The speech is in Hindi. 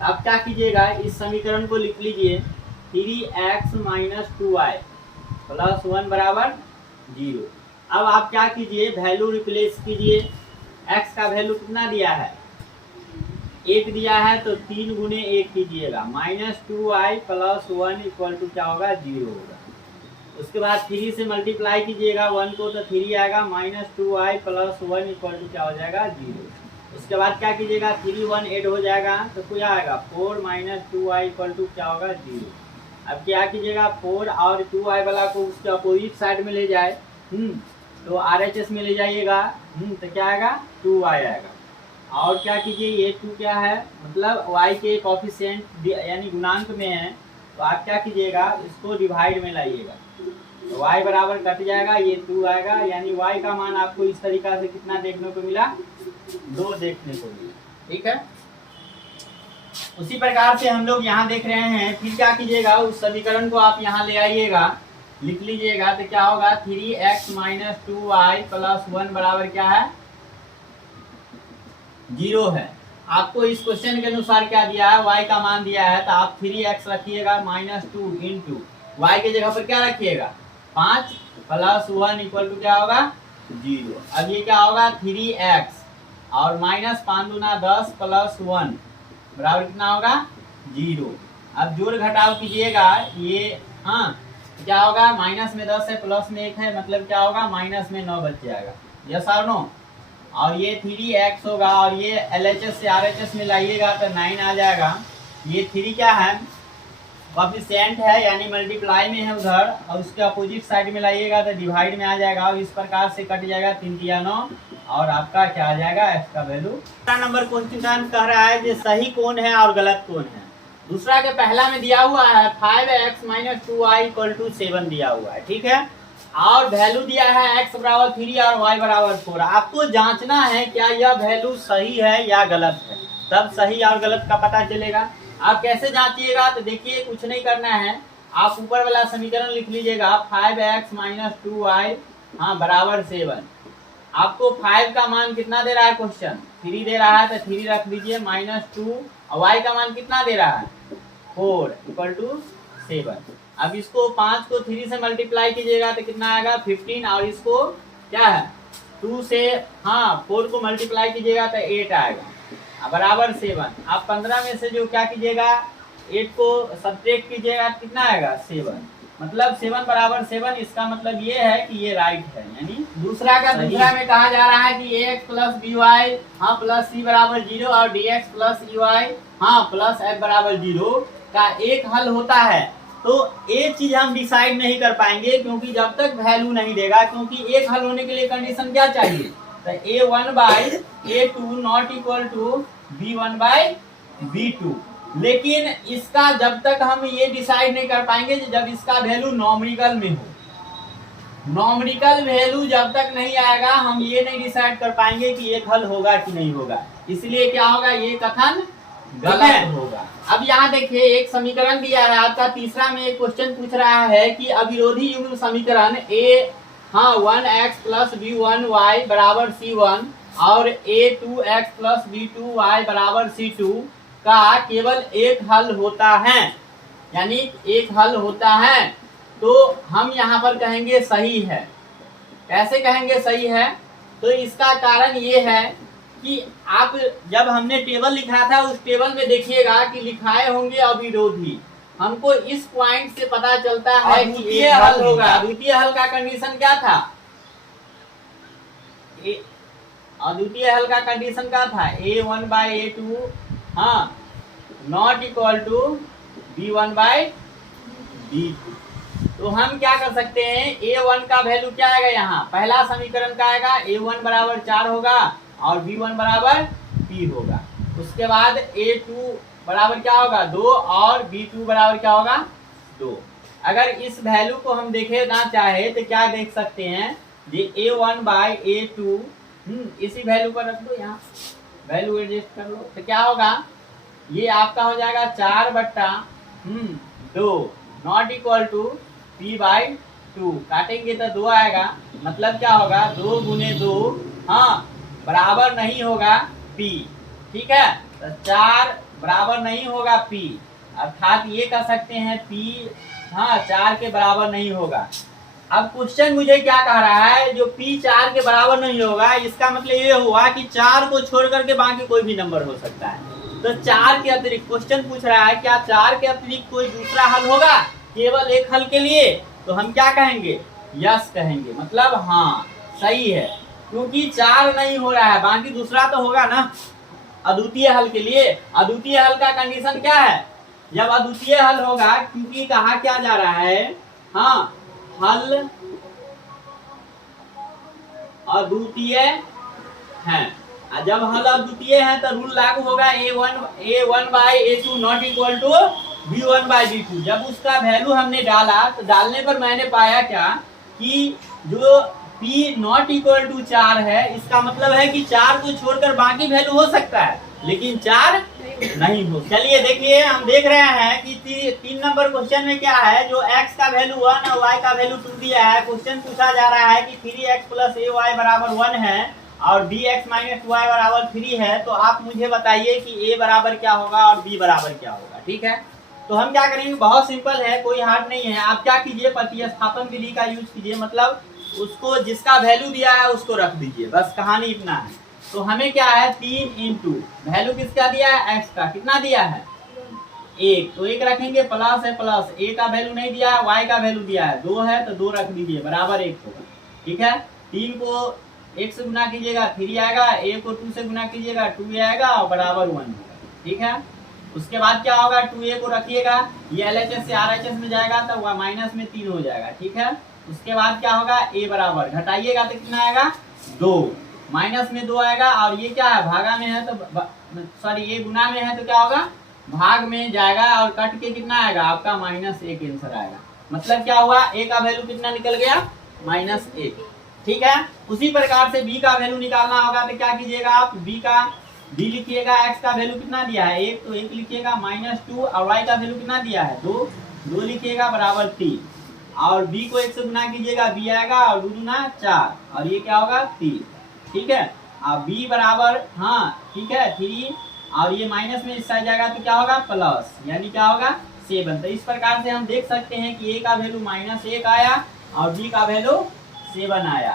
अब क्या कीजिएगा, इस समीकरण को लिख लीजिए 3x माइनस 2y प्लस 1 बराबर 0। अब आप क्या कीजिए, वैल्यू रिप्लेस कीजिए। x का वैल्यू कितना दिया है, 1 दिया है, तो 3 गुने 1 कीजिएगा, minus 2y plus 1 equal to क्या होगा, 0 होगा। उसके बाद 3 से मल्टीप्लाई कीजिएगा 1 को, तो 3 आएगा, minus 2y plus 1 equal to क्या हो जाएगा, 0। उसके बाद क्या कीजिएगा, 3 1 ऐड हो जाएगा, तो क्या आएगा, 4 माइनस 2y इक्वल टू क्या होगा, 0। अब क्या कीजिएगा, 4 और 2y वाला को उसके अपोजिट साइड में ले जाए, तो RHS में ले जाइएगा, तो क्या आएगा, 2y आएगा। और क्या कीजिए, ये 2 क्या है, मतलब y के कोफिशिएंट यानी गुणांक में है, तो आप क्या कीजिएगा, इसको डिवाइड में लाइएगा, तो y बराबर कट जाएगा, ये 2 आएगा, यानी y का मान आपको इस तरीका से कितना देखने को मिला, 2 देखने को मिला। ठीक है, उसी प्रकार से हम लोग यहाँ देख रहे हैं। फिर क्या कीजिएगा, उस समीकरण को आप यहाँ ले आइएगा, लिख लीजिएगा, तो क्या होगा, 3x माइनस 2y प्लस 1 बराबर क्या है, 0 है। आपको इस क्वेश्चन के अनुसार क्या दिया है, y का मान दिया है, तो आप 3x रखिएगा माइनस 2 इंटू y के जगह पर क्या रखिएगा, 5 प्लस 1 इक्वल टू क्या होगा, 0। अब ये क्या होगा, 3x और माइनस 5 दूना 10 प्लस 1 बराबर कितना होगा, 0। अब जोड़ घटाव कीजिएगा, ये क्या होगा, माइनस में 10 है, प्लस में 1 है, मतलब क्या होगा, माइनस में 9 बच जाएगा, यस और नो। और ये 3x होगा, और ये LHS से RHS में लाइएगा तो 9 आ जाएगा। ये 3 क्या है, कोफिशिएंट है, यानी मल्टीप्लाई में है उधर, और उसके अपोजिट साइड में लाइएगा तो डिवाइड में आ जाएगा, और इस प्रकार से कट जाएगा, 3 3 9, और आपका क्या आ जाएगा, x का वैल्यू। दूसरा नंबर क्वेश्चन कह रहा है कि सही कौन है और गलत कौन है। दूसरा के पहला में दिया हुआ है 5x minus 2y equal to 7 दिया हुआ है, ठीक है, और वैल्यू दिया है x बराबर 3 और y बराबर 4। आपको जांचना है क्या यह वैल्यू सही है या गलत है, तब सही और गलत का पता चलेगा। आप कैसे जांचिएगा, तो देखिए, कुछ नहीं करना है, आप ऊपर वाला समीकरण लिख लीजिएगा, 5x माइनस 2y बराबर 7। आपको 5 का मान कितना दे रहा है, क्वेश्चन 3 दे रहा है, तो 3 रख दीजिए, माइनस 2, और y का मान कितना दे रहा है, 4 इक्वल टू 7। अब इसको 5 को 3 से मल्टीप्लाई कीजिएगा तो कितना आएगा, 15, और इसको क्या है, 2 से 4 को मल्टीप्लाई कीजिएगा तो 8 आएगा, बराबर 7। आप 15 में से जो क्या कीजिएगा, 8 को सब्ट्रैक्ट कीजिएगा, कितना आएगा, 7, मतलब 7 बराबर 7। इसका मतलब ये है कि ये राइट है, यानी दूसरा में कहा जा रहा है कि ax plus by plus c बराबर 0 और dx plus ey plus f बराबर 0 का एक हल होता है। तो एक चीज हम डिसाइड नहीं कर पाएंगे, क्योंकि जब तक वैल्यू नहीं देगा, क्योंकि एक हल होने के लिए कंडीशन क्या चाहिए, तो a1 by a2 not equal to b1 by b2। लेकिन इसका जब तक हम ये डिसाइड नहीं कर पाएंगे जब इसका वैल्यू नॉमिनल में हो। नॉमिनल वैल्यू जब तक नहीं आएगा, हम ये नहीं डिसाइड कर पाएंगे कि एक हल होगा कि नहीं होगा, इसलिए क्या होगा, ये कथन गलत होगा। अब यहाँ देखिए, एक समीकरण दिया है आपका, तीसरा में एक क्वेश्चन पूछ रहा है कि अविरोधी युग्म समीकरण 1x प्लस b1y बराबर c1 और a2x प्लस b2y बराबर c2 का केवल एक हल होता है, यानी एक हल होता है, तो हम यहाँ पर कहेंगे सही है। कैसे कहेंगे सही है, तो इसका कारण ये है कि आप जब हमने टेबल लिखा था, उस टेबल में देखिएगा कि लिखाए होंगे अविरोधी। हमको इस पॉइंट से पता चलता है कि ये हल होगा। द्वितीय हल का कंडीशन क्या था, अद्वितीय हल का कंडीशन क्या था, a1 by a2 not equal to b1 by b2। तो हम क्या कर सकते हैं, a1 का वैल्यू क्या आएगा, यहाँ पहला समीकरण का आएगा, a1 बराबर 4 होगा और b1 बराबर p होगा। उसके बाद a2 बराबर क्या होगा, 2, और b2 बराबर क्या होगा, 2। अगर इस वैल्यू को हम देखे ना चाहे तो क्या देख सकते हैं, ये a1 बाई a2 इसी वैल्यू पर रख दो, यहाँ वैल्यू एडजस्ट कर लो, तो क्या होगा, ये आपका हो जाएगा 4/2 not equal to p by 2। काटेंगे तो 2 आएगा, मतलब क्या होगा, 2 गुने 2 बराबर नहीं होगा p, ठीक है, तो 4 बराबर नहीं होगा p, अर्थात ये कह सकते हैं p, हाँ 4 के बराबर नहीं होगा। अब क्वेश्चन मुझे क्या कह रहा है, जो p 4 के बराबर नहीं होगा, इसका मतलब ये हुआ कि 4 को छोड़ करके बाकी कोई भी नंबर हो सकता है। तो 4 के अतिरिक्त क्वेश्चन पूछ रहा है, क्या 4 के अतिरिक्त कोई दूसरा हल होगा केवल एक हल के लिए? तो हम क्या कहेंगे, यस कहेंगे, मतलब हाँ सही है, क्योंकि 4 नहीं हो रहा है, बाकी दूसरा तो होगा ना अद्वितीय हल के लिए। अद्वितीय हल का कंडीशन क्या है, जब अद्वितीय हल होगा, क्योंकि कहा क्या जा रहा है, हाँ हल अद्वितीय है। जब हल अद्वितीय है तो रूल लागू होगा a1 by a2 not equal to b1 by b2। जब उसका वैल्यू हमने डाला तो डालने पर मैंने पाया क्या कि जो p नॉट इक्वल टू 4 है, इसका मतलब है कि 4 को छोड़कर बाकी वैल्यू हो सकता है, लेकिन 4 नहीं हो। चलिए देखिए, हम देख रहे हैं कि 3 नंबर क्वेश्चन में क्या है, जो x का वैल्यू 1 और y का वैल्यू 2 दिया है। क्वेश्चन पूछा जा रहा है कि 3x प्लस ay बराबर 1 है और bx माइनस y बराबर 3 है। तो आप मुझे बताइए कि a बराबर क्या होगा और b बराबर क्या होगा। ठीक है, तो हम क्या करेंगे, बहुत सिंपल है, कोई हार्ड नहीं है। आप क्या कीजिए, प्रतिस्थापन विधि का यूज कीजिए, मतलब उसको जिसका वैल्यू दिया है उसको रख दीजिए, बस कहानी इतना है। तो हमें क्या है, 3 इंटू वैल्यू किसका दिया है, x का, कितना दिया है 1, तो 1 रखेंगे, प्लस है प्लस, a का वैल्यू नहीं दिया है, y का वैल्यू दिया है 2 है, तो 2 रख दीजिए, बराबर 1 होगा। ठीक है, 3 को 1 से गुना कीजिएगा 3 आएगा, a को 2 से गुना कीजिएगा 2 आएगा और बराबर 1 होगा। ठीक है, उसके बाद क्या होगा, 2a को रखिएगा, ये LHS से RHS में जाएगा तो वह माइनस में 3 हो जाएगा। ठीक है, उसके बाद क्या होगा, a बराबर घटाइएगा तो कितना आएगा 2, माइनस में 2 आएगा, और ये क्या है भागा में है तो सॉरी ये गुना में है तो क्या होगा भाग में जाएगा, और कट के कितना आएगा आपका -1 आंसर आएगा। मतलब क्या हुआ, a का वैल्यू कितना निकल गया -1। ठीक है, उसी प्रकार से b का वैल्यू निकालना होगा तो क्या कीजिएगा आप, b लिखिएगा, x का वैल्यू कितना दिया है 1, तो 1 लिखिएगा -2, और y का वैल्यू कितना दिया है 2 लिखिएगा बराबर 3, और b को 1 से गुना कीजिएगा b आएगा, और 2 दूना 4, और ये क्या होगा 3। ठीक है, अब b बराबर हाँ ठीक है 3, और ये माइनस में इस साइड जाएगा तो क्या होगा प्लस, यानी क्या होगा 7। तो इस प्रकार से हम देख सकते हैं कि a का वैल्यू -1 आया और b का वैल्यू 7 आया।